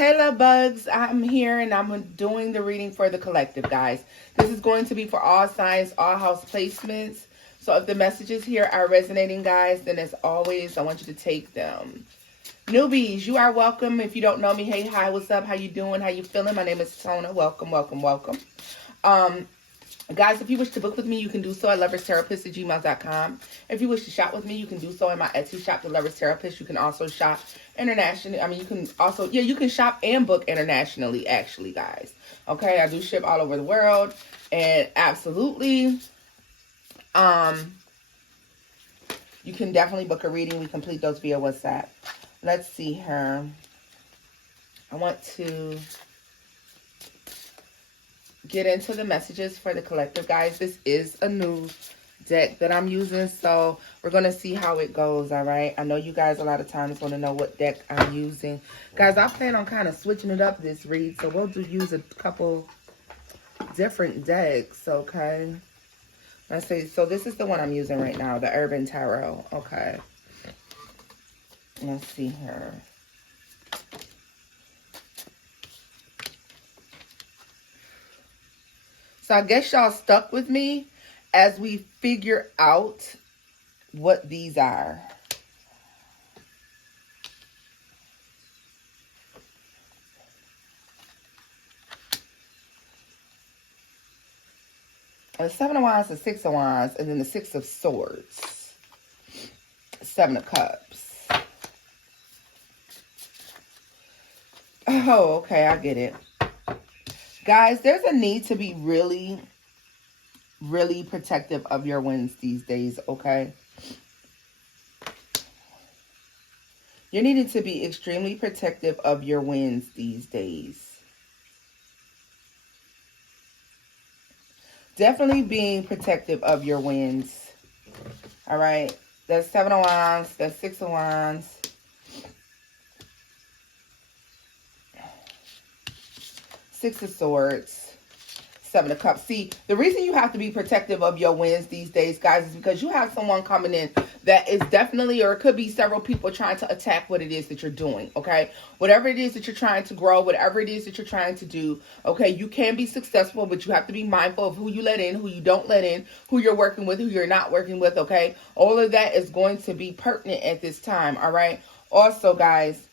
Hey, love bugs. I'm here and I'm doing the reading for the collective, guys. This is going to be for all signs, all house placements. So if the messages here are resonating, guys, then as always, I want you to take them. Newbies, you are welcome. If you don't know me, hey, hi, what's up? How you doing? How you feeling? My name is Tona. Welcome, welcome, welcome. Guys, if you wish to book with me, you can do so at loverstaropist@gmail.com. If you wish to shop with me, you can do so in my Etsy shop, The Loverstaropist. You can also shop internationally. I mean, you can also, you can shop and book internationally, actually, guys. Okay, I do ship all over the world. And absolutely, you can definitely book a reading. We complete those via WhatsApp. Let's see here. I want to get into the messages for the collective, guys. This is a new deck that I'm using, so we're going to see how it goes, all right? I know you guys a lot of times want to know what deck I'm using. Guys, I plan on kind of switching it up this read, so we'll use a couple different decks, okay? Let's see. So this is the one I'm using right now, the Urban Tarot, okay? Let's see here. So I guess y'all stuck with me as we figure out what these are. The Seven of Wands, the Six of Wands, and then the Six of Swords. Seven of Cups. Oh, okay, I get it. Guys, there's a need to be really, really protective of your wins these days, okay? You're needing to be extremely protective of your wins these days. Definitely being protective of your wins. All right? That's Seven of Wands. That's Six of Wands. Six of Swords, Seven of Cups. See, the reason you have to be protective of your wins these days, guys, is because you have someone coming in that is definitely, or it could be several people trying to attack what it is that you're doing, okay? Whatever it is that you're trying to grow, whatever it is that you're trying to do, okay? You can be successful, but you have to be mindful of who you let in, who you don't let in, who you're working with, who you're not working with, okay? All of that is going to be pertinent at this time, all right? Also, guys,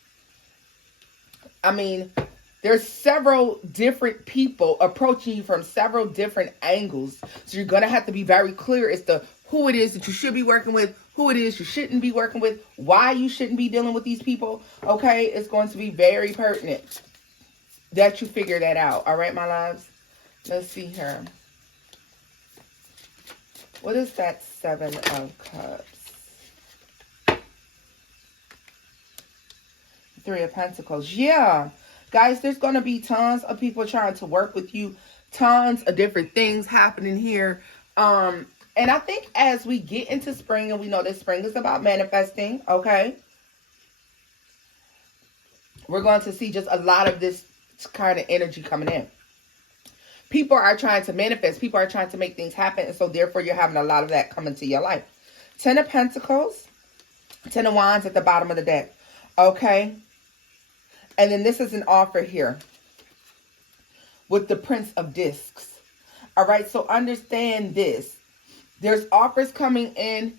I mean, there's several different people approaching you from several different angles. So you're going to have to be very clear as to who it is that you should be working with, who it is you shouldn't be working with, why you shouldn't be dealing with these people. Okay, it's going to be very pertinent that you figure that out. All right, my loves? Let's see here. What is that Seven of Cups? Three of Pentacles. Yeah. Guys, there's going to be tons of people trying to work with you. Tons of different things happening here. And I think as we get into spring, and we know that spring is about manifesting, okay? We're going to see just a lot of this kind of energy coming in. People are trying to manifest. People are trying to make things happen. And so therefore, you're having a lot of that come into your life. Ten of Pentacles. Ten of Wands at the bottom of the deck. Okay? And then this is an offer here with the Prince of Discs. All right, so understand this. There's offers coming in.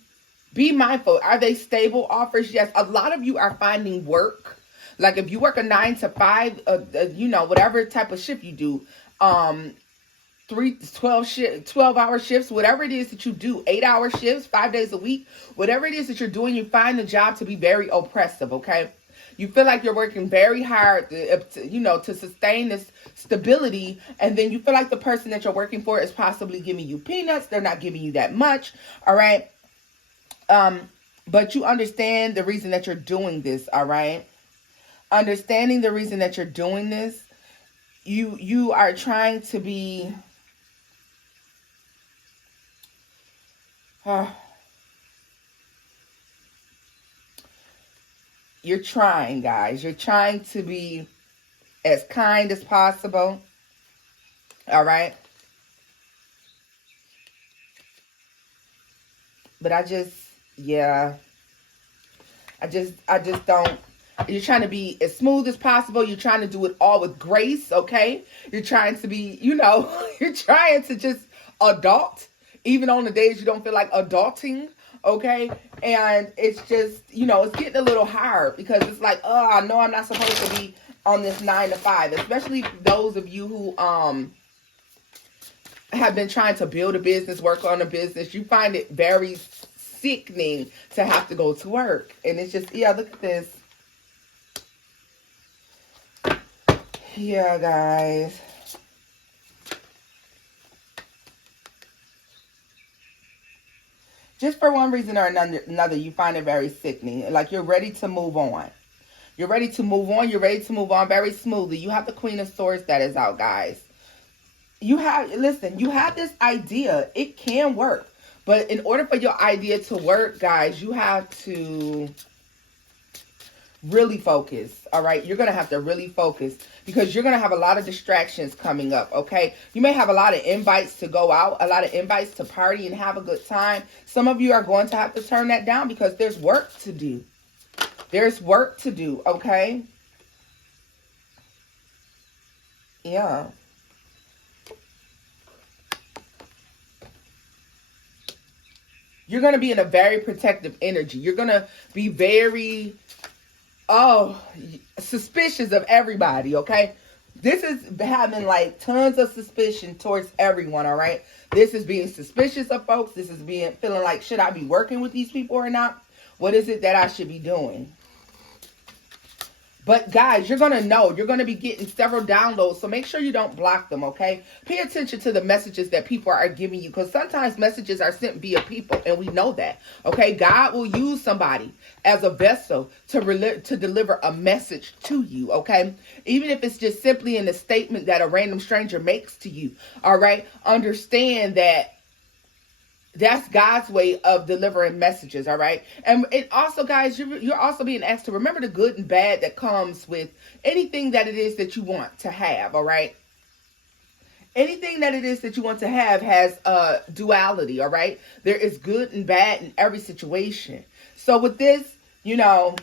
Be mindful. Are they stable offers? Yes. A lot of you are finding work. Like if you work a 9 to 5, whatever type of shift you do, 12-hour shifts, whatever it is that you do, 8-hour shifts, 5 days a week, whatever it is that you're doing, you find the job to be very oppressive, okay? You feel like you're working very hard to sustain this stability. And then you feel like the person that you're working for is possibly giving you peanuts. They're not giving you that much. All right. But you understand the reason that you're doing this. All right. Understanding the reason that you're doing this. You are trying to be. You're trying, guys. You're trying to be as kind as possible. All right. But I just don't You're trying to be as smooth as possible. You're trying to do it all with grace, okay? You're trying to be, you're trying to just adult, even on the days you don't feel like adulting, okay? And it's just, it's getting a little hard because it's like, oh, I know I'm not supposed to be on this 9 to 5, especially those of you who have been trying to build a business, work on a business. You find it very sickening to have to go to work. And it's just, yeah, look at this. Yeah, guys. Just for one reason or another, you find it very sickening. Like you're ready to move on. You're ready to move on. You're ready to move on very smoothly. You have the Queen of Swords that is out, guys. You have this idea. It can work. But in order for your idea to work, guys, you have to really focus, all right? You're going to have to really focus because you're going to have a lot of distractions coming up, okay? You may have a lot of invites to go out, a lot of invites to party and have a good time. Some of you are going to have to turn that down because there's work to do. There's work to do, okay? Yeah. You're going to be in a very protective energy. You're going to be very suspicious of everybody, okay? This is having like tons of suspicion towards everyone, all right? This is being suspicious of folks. This is feeling like, should I be working with these people or not? What is it that I should be doing? But guys, you're going to know. You're going to be getting several downloads. So make sure you don't block them, okay? Pay attention to the messages that people are giving you. Because sometimes messages are sent via people. And we know that, okay? God will use somebody as a vessel to deliver a message to you, okay? Even if it's just simply in a statement that a random stranger makes to you, all right? Understand that that's God's way of delivering messages, all right? And also, guys, you're also being asked to remember the good and bad that comes with anything that it is that you want to have, all right? Anything that it is that you want to have has a duality, all right? There is good and bad in every situation. So with this, I'm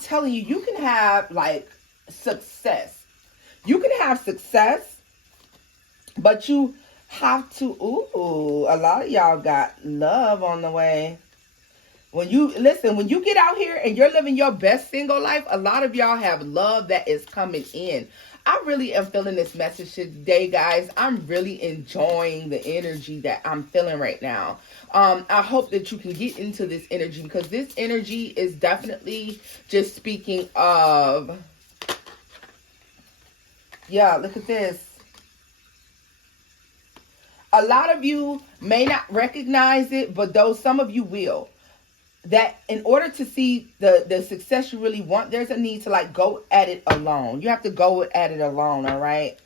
telling you, you can have like success. You can have success, but you have to, a lot of y'all got love on the way. When you get out here and you're living your best single life, a lot of y'all have love that is coming in. I really am feeling this message today, guys. I'm really enjoying the energy that I'm feeling right now. I hope that you can get into this energy because this energy is definitely just speaking of, yeah, look at this. A lot of you may not recognize it, but some of you will. That in order to see the success you really want, there's a need to like go at it alone. You have to go at it alone, all right?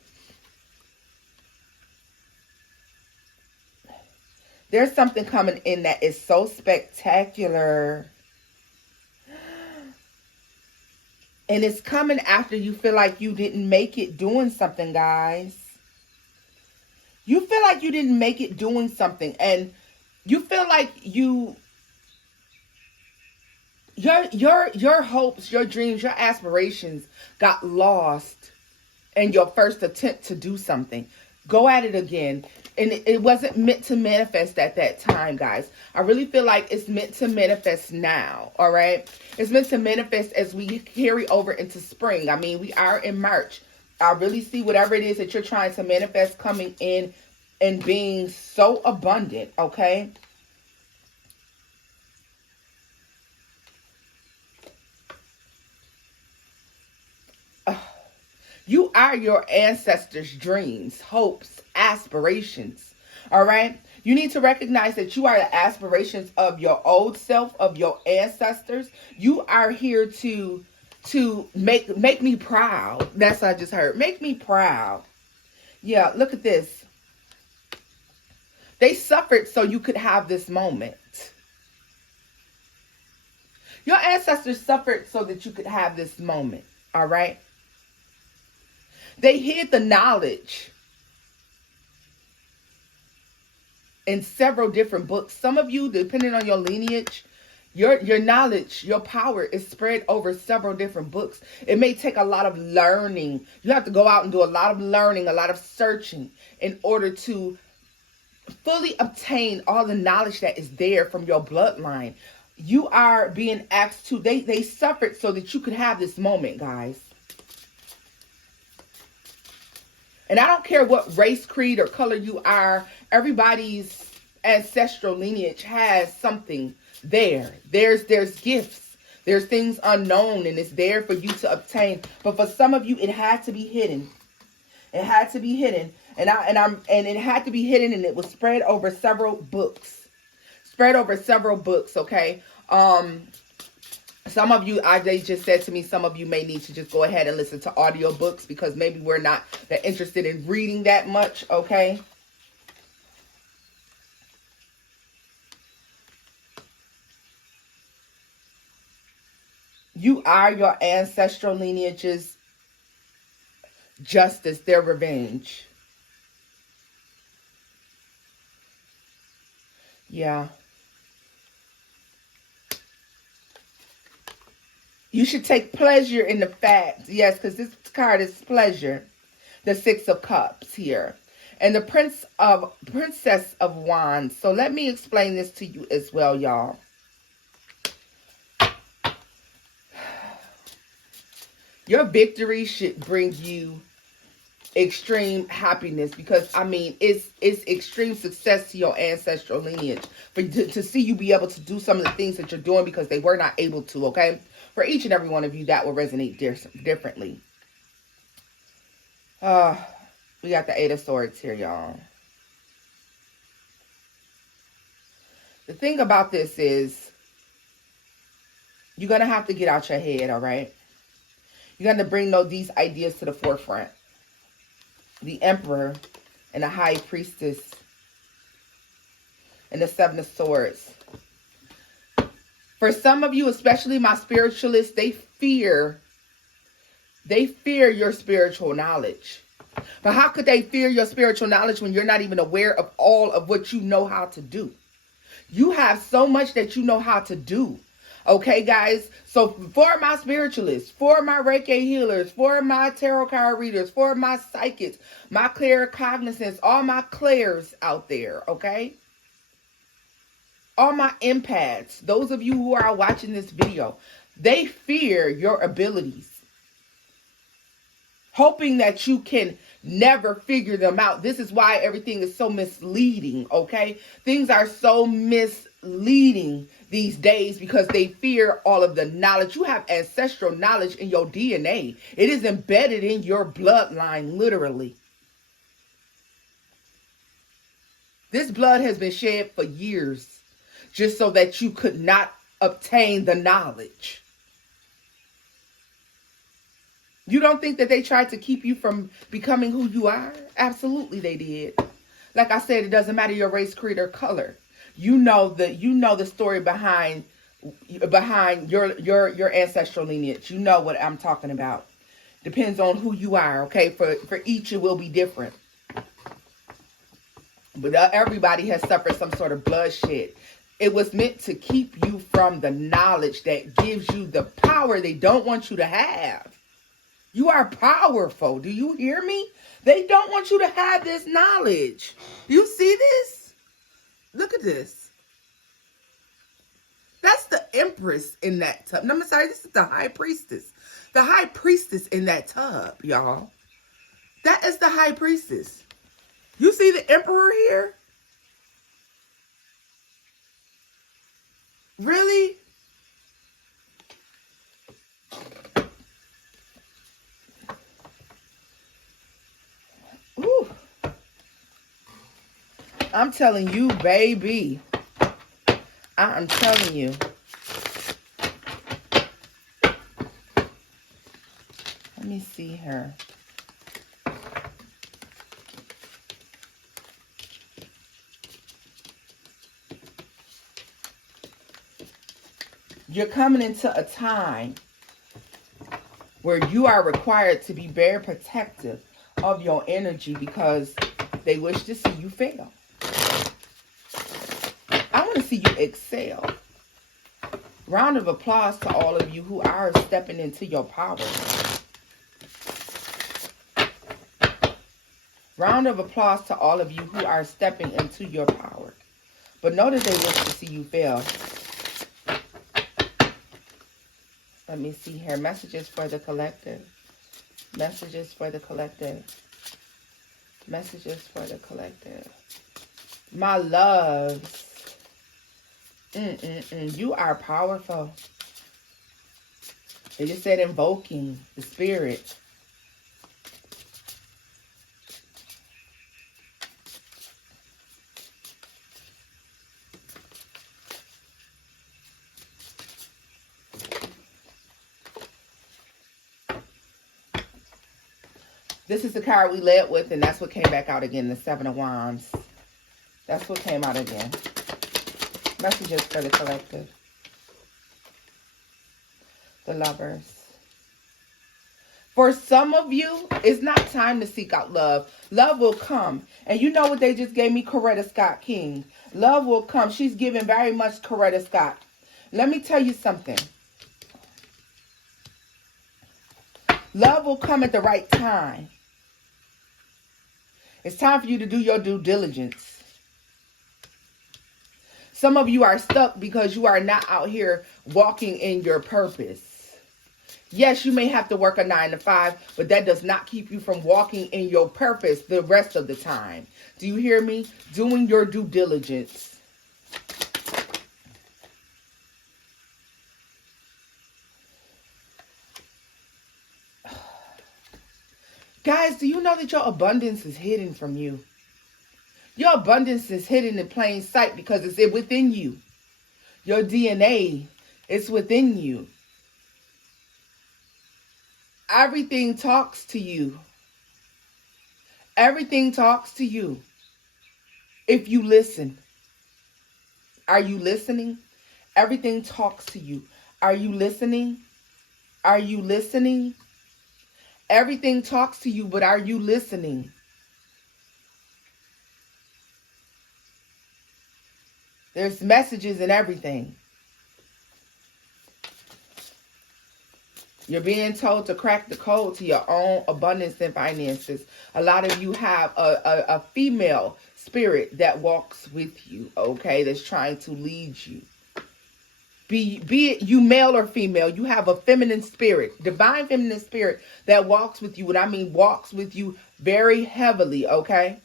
There's something coming in that is so spectacular. And it's coming after you feel like you didn't make it doing something, guys. You feel like you didn't make it doing something, and you feel like your hopes, your dreams, your aspirations got lost in your first attempt to do something. Go at it again. And it wasn't meant to manifest at that time, guys. I really feel like it's meant to manifest now, all right? It's meant to manifest as we carry over into spring. I mean, we are in March. I really see whatever it is that you're trying to manifest coming in and being so abundant, okay? You are your ancestors' dreams, hopes, aspirations, all right? You need to recognize that you are the aspirations of your old self, of your ancestors. You are here to make me proud. That's what I just heard. Make me proud. Yeah, look at this. They suffered so you could have this moment. Your ancestors suffered so that you could have this moment, all right? They hid the knowledge in several different books. Some of you, depending on your lineage, Your knowledge, your power is spread over several different books. It may take a lot of learning. You have to go out and do a lot of learning, a lot of searching in order to fully obtain all the knowledge that is there from your bloodline. You are being asked to, they suffered so that you could have this moment, guys. And I don't care what race, creed, or color you are. Everybody's ancestral lineage has something there. There's gifts. There's things unknown, and it's there for you to obtain. But for some of you, it had to be hidden. It had to be hidden. And it had to be hidden, and it was spread over several books. Spread over several books, okay? Some of you, they just said to me, some of you may need to just go ahead and listen to audiobooks because maybe we're not that interested in reading that much, okay? You are your ancestral lineage's justice, their revenge. Yeah. You should take pleasure in the fact, yes, because this card is pleasure. The Six of Cups here. And the Princess of Wands. So let me explain this to you as well, y'all. Your victory should bring you extreme happiness because, I mean, it's extreme success to your ancestral lineage. To see you be able to do some of the things that you're doing because they were not able to, okay? For each and every one of you, that will resonate differently. We got the Eight of Swords here, y'all. The thing about this is you're going to have to get out your head, all right? You're going to bring these ideas to the forefront. The Emperor and the High Priestess and the Seven of Swords. For some of you, especially my spiritualists, they fear your spiritual knowledge. But how could they fear your spiritual knowledge when you're not even aware of all of what you know how to do? You have so much that you know how to do. Okay, guys? So for my spiritualists, for my Reiki healers, for my tarot card readers, for my psychics, my claircognizants, all my clairs out there, okay? All my empaths, those of you who are watching this video, they fear your abilities, hoping that you can never figure them out. This is why everything is so misleading, okay? Things are so misleading these days because they fear all of the knowledge. You have ancestral knowledge in your DNA. It is embedded in your bloodline, literally. This blood has been shed for years just so that you could not obtain the knowledge. You don't think that they tried to keep you from becoming who you are? Absolutely they did. Like I said, it doesn't matter your race, creed, or color. You know the story behind your ancestral lineage. You know what I'm talking about. Depends on who you are, okay? For each it will be different. But everybody has suffered some sort of bloodshed. It was meant to keep you from the knowledge that gives you the power they don't want you to have. You are powerful. Do you hear me? They don't want you to have this knowledge. You see this? Look at this. That's the Empress in that tub. No, I'm sorry, this is the High Priestess. The High Priestess in that tub, y'all. That is the High Priestess. You see the Emperor here? Really? Ooh. I'm telling you, baby. I'm telling you. Let me see her. You're coming into a time where you are required to be very protective of your energy because they wish to see you fail. I want to see you excel. Round of applause to all of you who are stepping into your power. Round of applause to all of you who are stepping into your power. But notice they wish to see you fail. Let me see here. Messages for the collective. Messages for the collective. Messages for the collective. My loves. You are powerful. They just said invoking the spirit. This is the card we led with, and that's what came back out again, the Seven of Wands. That's what came out again. Messages for the collective. The Lovers. For some of you, it's not time to seek out love. Love will come. And you know what they just gave me? Coretta Scott King. Love will come. She's giving very much Coretta Scott. Let me tell you something. Love will come at the right time. It's time for you to do your due diligence. Some of you are stuck because you are not out here walking in your purpose. Yes, you may have to work a 9 to 5, but that does not keep you from walking in your purpose the rest of the time. Do you hear me? Doing your due diligence. Guys, do you know that your abundance is hidden from you? Your abundance is hidden in plain sight because it's within you. Your DNA is within you. Everything talks to you. Everything talks to you if you listen. Are you listening? Everything talks to you. Are you listening? Are you listening? Everything talks to you, but are you listening? There's messages in everything. You're being told to crack the code to your own abundance and finances. A lot of you have a female spirit that walks with you, okay, that's trying to lead you. Be it you male or female, you have a feminine spirit, divine feminine spirit that walks with you. And I mean walks with you very heavily, okay?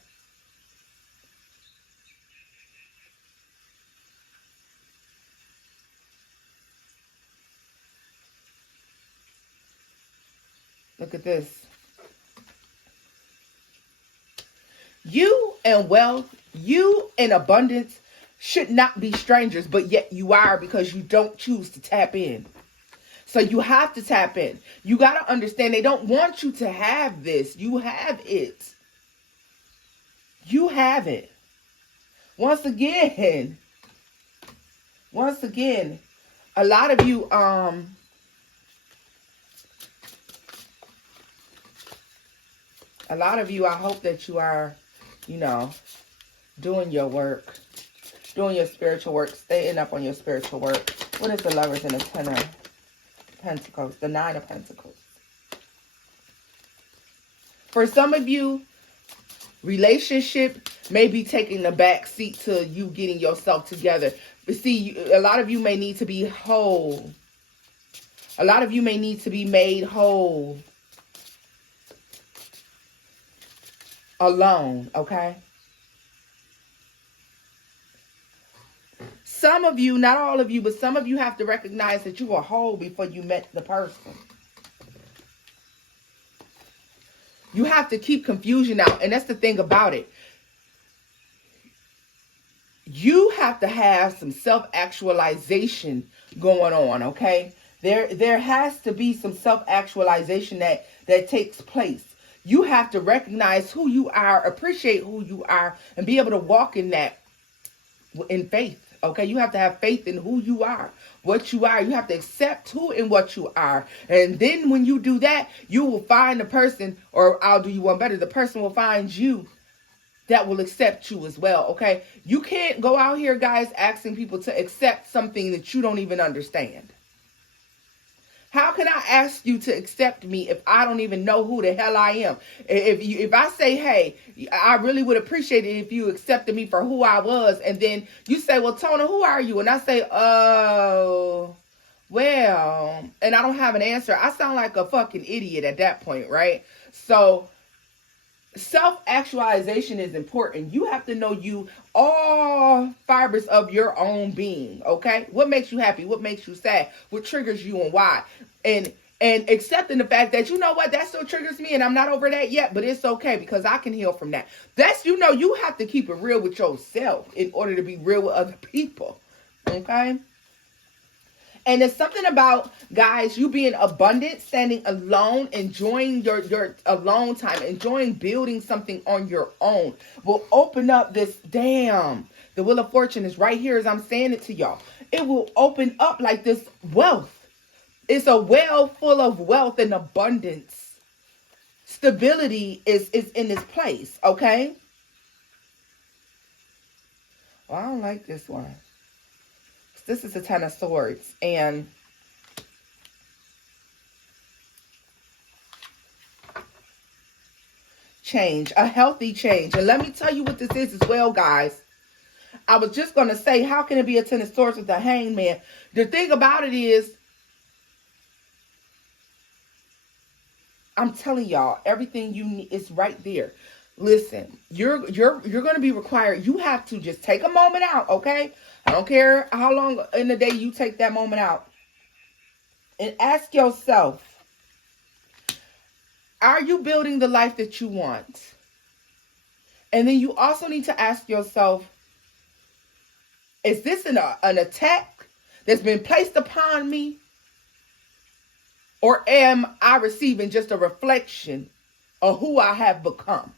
Look at this. You and wealth, you and abundance should not be strangers, but yet you are because you don't choose to tap in. So you have to tap in. You got to understand they don't want you to have this. You have it. You have it. Once again, a lot of you, I hope that you are, doing your work. Doing your spiritual work, staying up on your spiritual work. What is the Lovers and the 10 of Pentacles? The 9 of Pentacles. For some of you, relationship may be taking the back seat to you getting yourself together. But see, a lot of you may need to be whole. A lot of you may need to be made whole. Alone, okay? Some of you, not all of you, but some of you have to recognize that you were whole before you met the person. You have to keep confusion out. And that's the thing about it. You have to have some self-actualization going on, okay? There has to be some self-actualization that takes place. You have to recognize who you are, appreciate who you are, and be able to walk in that in faith. Okay, you have to have faith in who you are, what you are. You have to accept who and what you are. And then when you do that, you will find the person, or I'll do you one better. The person will find you. that will accept you as well, okay? You can't go out here, guys, asking people to accept something that you don't even understand. How can I ask you to accept me if I don't even know who the hell I am? If I say, hey, I really would appreciate it if you accepted me for who I was, and then you say, well, Tona, who are you? And I say, oh, well, and I don't have an answer. I sound like a fucking idiot at that point, right? So self-actualization is important. You have to know you, all fibers of your own being, okay? What makes you happy? What makes you sad? What triggers you and why? And accepting the fact that, you know what, that still triggers me and I'm not over that yet, but it's okay because I can heal from that. That's, you know, you have to keep it real with yourself in order to be real with other people, okay? And it's something about, guys, you being abundant, standing alone, enjoying your alone time, enjoying building something on your own will open up this, damn, the Wheel of Fortune is right here as I'm saying it to y'all. It will open up like this wealth. It's a well full of wealth and abundance. Stability is in this place, okay? Well, I don't like this one. This is the Ten of Swords, and change, a healthy change. And let me tell you what this is as well, guys. I was just going to say, how can it be a Ten of Swords with the Hangman? The thing about it is, I'm telling y'all, everything you need is right there. Listen, you're going to be required. You have to just take a moment out, okay? I don't care how long in the day you take that moment out. And ask yourself, are you building the life that you want? And then you also need to ask yourself, is this an attack that's been placed upon me? Or am I receiving just a reflection of who I have become?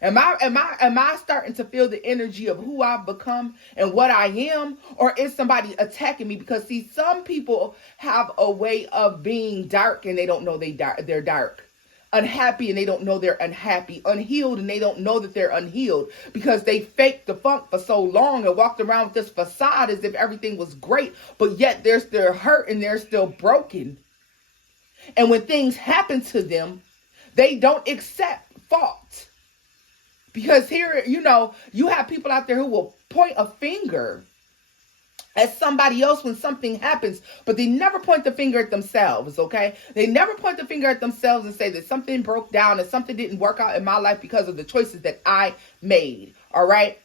Am I starting to feel the energy of who I've become and what I am? Or is somebody attacking me? Because, see, some people have a way of being dark and they don't know they're dark. Unhappy and they don't know they're unhappy. Unhealed and they don't know that they're unhealed. Because they faked the funk for so long and walked around with this facade as if everything was great. But yet they're still hurt and they're still broken. And when things happen to them, they don't accept fault. Because here, you know, you have people out there who will point a finger at somebody else when something happens, but they never point the finger at themselves, okay? They never point the finger at themselves and say that something broke down and something didn't work out in my life because of the choices that I made, all right?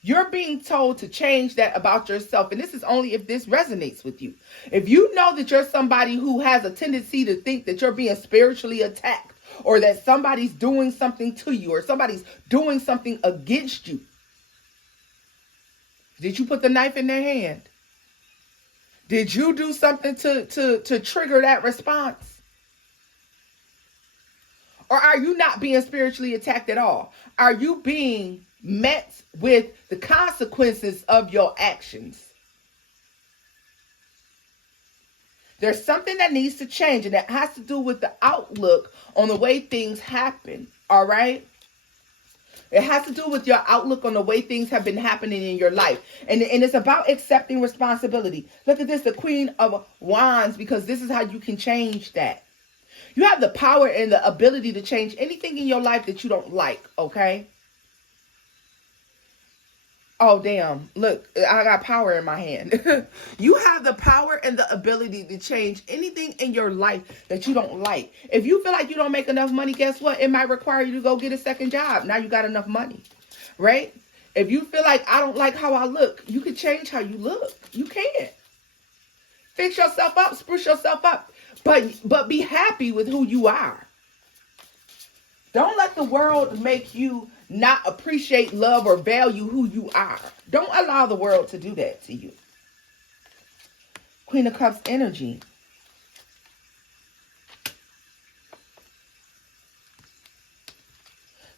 You're being told to change that about yourself, and this is only if this resonates with you. If you know that you're somebody who has a tendency to think that you're being spiritually attacked, or that somebody's doing something to you, or somebody's doing something against you, did you put the knife in their hand? Did you do something to trigger that response? Or are you not being spiritually attacked at all? Are you being met with the consequences of your actions? There's something that needs to change, and that has to do with the outlook on the way things happen, all right? It has to do with your outlook on the way things have been happening in your life. And it's about accepting responsibility. Look at this, the Queen of Wands, because this is how you can change that. You have the power and the ability to change anything in your life that you don't like, okay? Oh, damn. Look, I got power in my hand. You have the power and the ability to change anything in your life that you don't like. If you feel like you don't make enough money, guess what? It might require you to go get a second job. Now you got enough money, right? If you feel like I don't like how I look, you can change how you look. You can. Fix yourself up, spruce yourself up, but be happy with who you are. Don't let the world make you not appreciate, love, or value who you are. Don't allow the world to do that to you. Queen of Cups energy.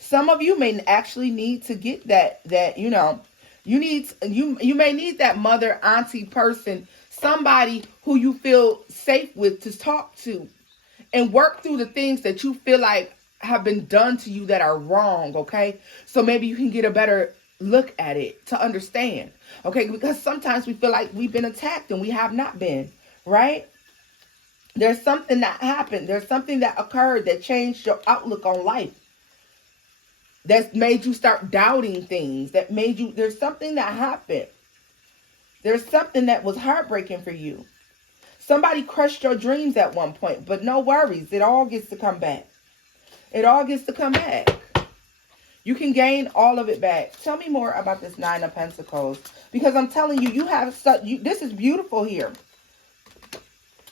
Some of you may actually need to get that you know, you may need that mother, auntie person, somebody who you feel safe with to talk to and work through the things that you feel like have been done to you that are wrong, okay? So maybe you can get a better look at it to understand, okay? Because sometimes we feel like we've been attacked and we have not been, right? There's something that happened. There's something that occurred that changed your outlook on life. That's made you start doubting things. That made you, there's something that happened. There's something that was heartbreaking for you. Somebody crushed your dreams at one point, but no worries. It all gets to come back. It all gets to come back. You can gain all of it back. Tell me more about this Nine of Pentacles. Because I'm telling you, you have such, this is beautiful here.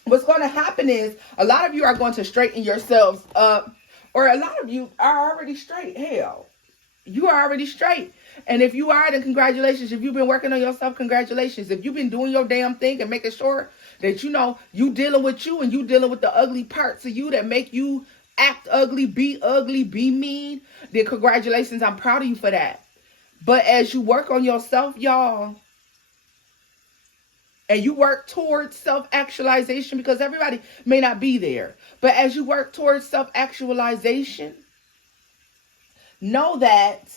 What's going to happen is a lot of you are going to straighten yourselves up. Or a lot of you are already straight. Hell, you are already straight. And if you are, then congratulations. If you've been working on yourself, congratulations. If you've been doing your damn thing and making sure that you know you dealing with you and you dealing with the ugly parts of you that make you act ugly, be mean, then congratulations. I'm proud of you for that. But as you work on yourself, y'all, and you work towards self-actualization, because everybody may not be there, but as you work towards self-actualization, know that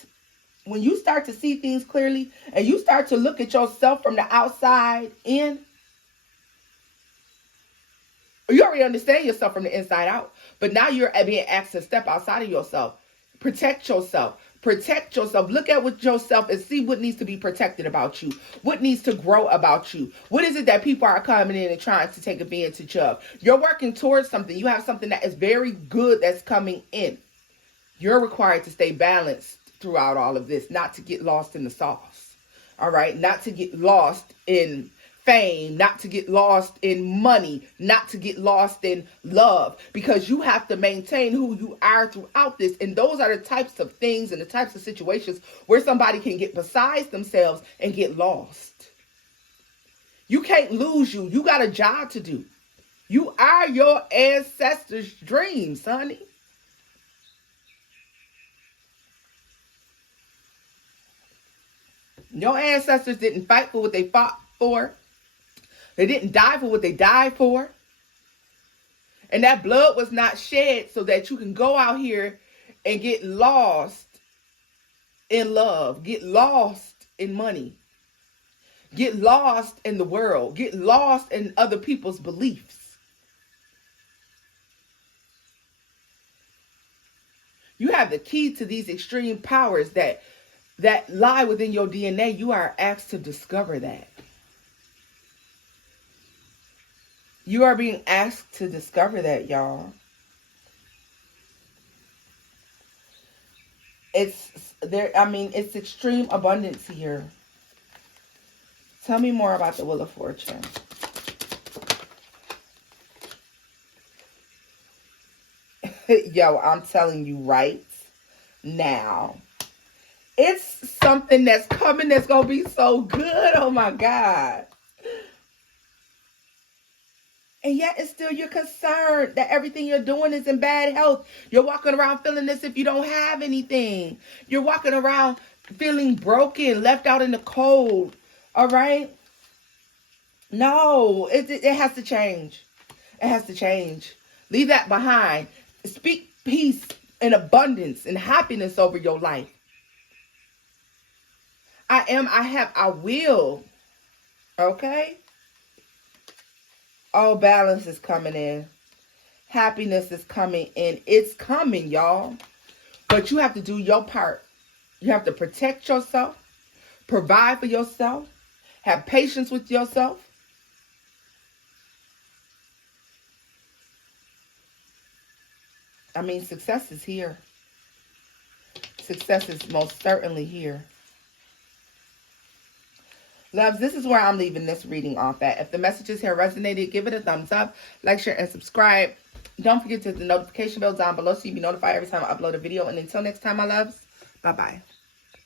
when you start to see things clearly and you start to look at yourself from the outside in, you already understand yourself from the inside out, but now you're being asked to step outside of yourself. Protect yourself. Protect yourself. Look at what yourself and see what needs to be protected about you. What needs to grow about you. What is it that people are coming in and trying to take advantage of? You're working towards something. You have something that is very good that's coming in. You're required to stay balanced throughout all of this, not to get lost in the sauce. All right? Not to get lost in fame, not to get lost in money, not to get lost in love, because you have to maintain who you are throughout this. And those are the types of things and the types of situations where somebody can get besides themselves and get lost. You can't lose you. You got a job to do. You are your ancestors' dreams, honey. Your ancestors didn't fight for what they fought for. They didn't die for what they died for. And that blood was not shed so that you can go out here and get lost in love, get lost in money, get lost in the world, get lost in other people's beliefs. You have the key to these extreme powers that lie within your DNA. You are asked to discover that. You are being asked to discover that, y'all. It's there. I mean, it's extreme abundance here. Tell me more about the Wheel of Fortune. Yo, I'm telling you right now. It's something that's coming that's going to be so good. Oh, my God. And yet it's still you're concerned that everything you're doing is in bad health. You're walking around feeling as if you don't have anything. You're walking around feeling broken, left out in the cold. All right? No, it has to change. It has to change. Leave that behind. Speak peace and abundance and happiness over your life. I am, I have, I will. Okay? All balance is coming in. Happiness is coming in. It's coming, y'all. But you have to do your part. You have to protect yourself. Provide for yourself. Have patience with yourself. I mean, success is here. Success is most certainly here. Loves, this is where I'm leaving this reading off at. If the messages here resonated, give it a thumbs up, like, share, and subscribe. Don't forget to hit the notification bell down below so you be notified every time I upload a video. And until next time, my loves, bye-bye.